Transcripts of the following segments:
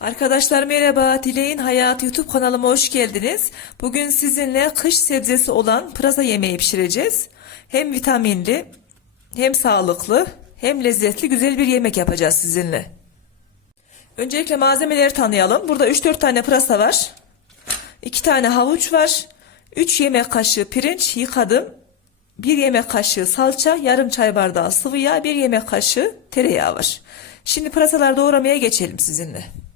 Arkadaşlar merhaba, Dileğin Hayat YouTube kanalıma hoş geldiniz. Bugün sizinle kış sebzesi olan pırasa yemeği pişireceğiz. Hem vitaminli, hem sağlıklı, hem lezzetli güzel bir yemek yapacağız sizinle. Öncelikle malzemeleri tanıyalım. Burada 3-4 tane pırasa var. 2 tane havuç var. 3 yemek kaşığı pirinç yıkadım. 1 yemek kaşığı salça, yarım çay bardağı sıvı yağ, 1 yemek kaşığı tereyağı var. Şimdi pırasaları doğramaya geçelim sizinle.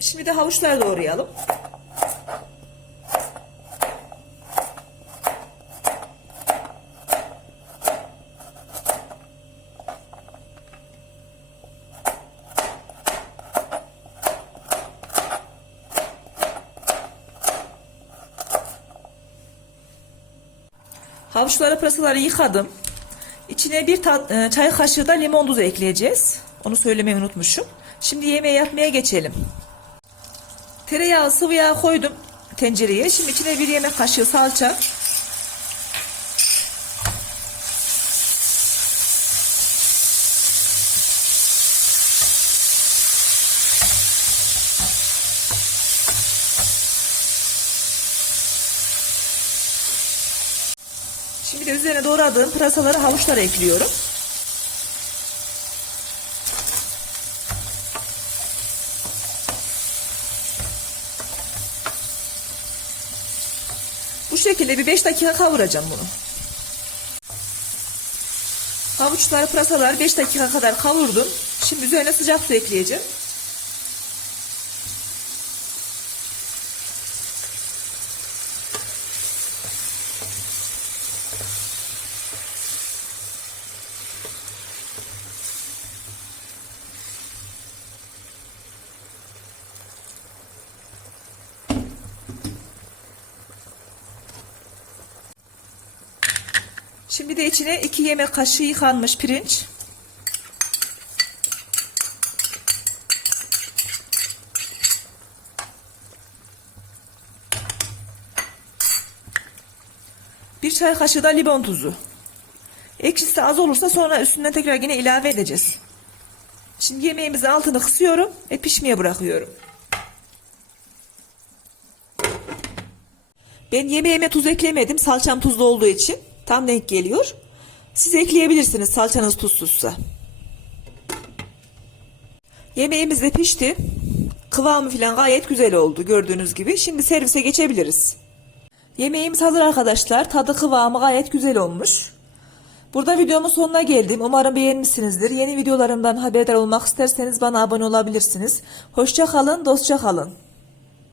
Şimdi de havuçları doğrayalım. Havuçları, pırasaları yıkadım. İçine bir tat, e, çay kaşığı da limon tuzu ekleyeceğiz. Onu söylemeyi unutmuşum. Şimdi yemeği yapmaya geçelim. Tereyağı sıvı yağ koydum tencereye. Şimdi içine bir yemek kaşığı salça. Şimdi de üzerine doğradığım pırasaları havuçlara ekliyorum. Şekilde bir 5 dakika kavuracağım bunu. Havuçlar, pırasalar 5 dakika kadar kavurdum. Şimdi üzerine sıcak su ekleyeceğim. Şimdi de içine 2 yemek kaşığı yıkanmış pirinç. Bir çay kaşığı da limon tuzu. Ekşisi az olursa sonra üstünden tekrar yine ilave edeceğiz. Şimdi yemeğimizin altını kısıyorum ve pişmeye bırakıyorum. Ben yemeğime tuz eklemedim. Salçam tuzlu olduğu için tam denk geliyor. Siz ekleyebilirsiniz salçanız tuzsuzsa. Yemeğimiz de pişti. Kıvamı falan gayet güzel oldu gördüğünüz gibi. Şimdi servise geçebiliriz. Yemeğimiz hazır arkadaşlar. Tadı kıvamı gayet güzel olmuş. Burada videomun sonuna geldim. Umarım beğenmişsinizdir. Yeni videolarımdan haberdar olmak isterseniz bana abone olabilirsiniz. Hoşça kalın, dostça kalın.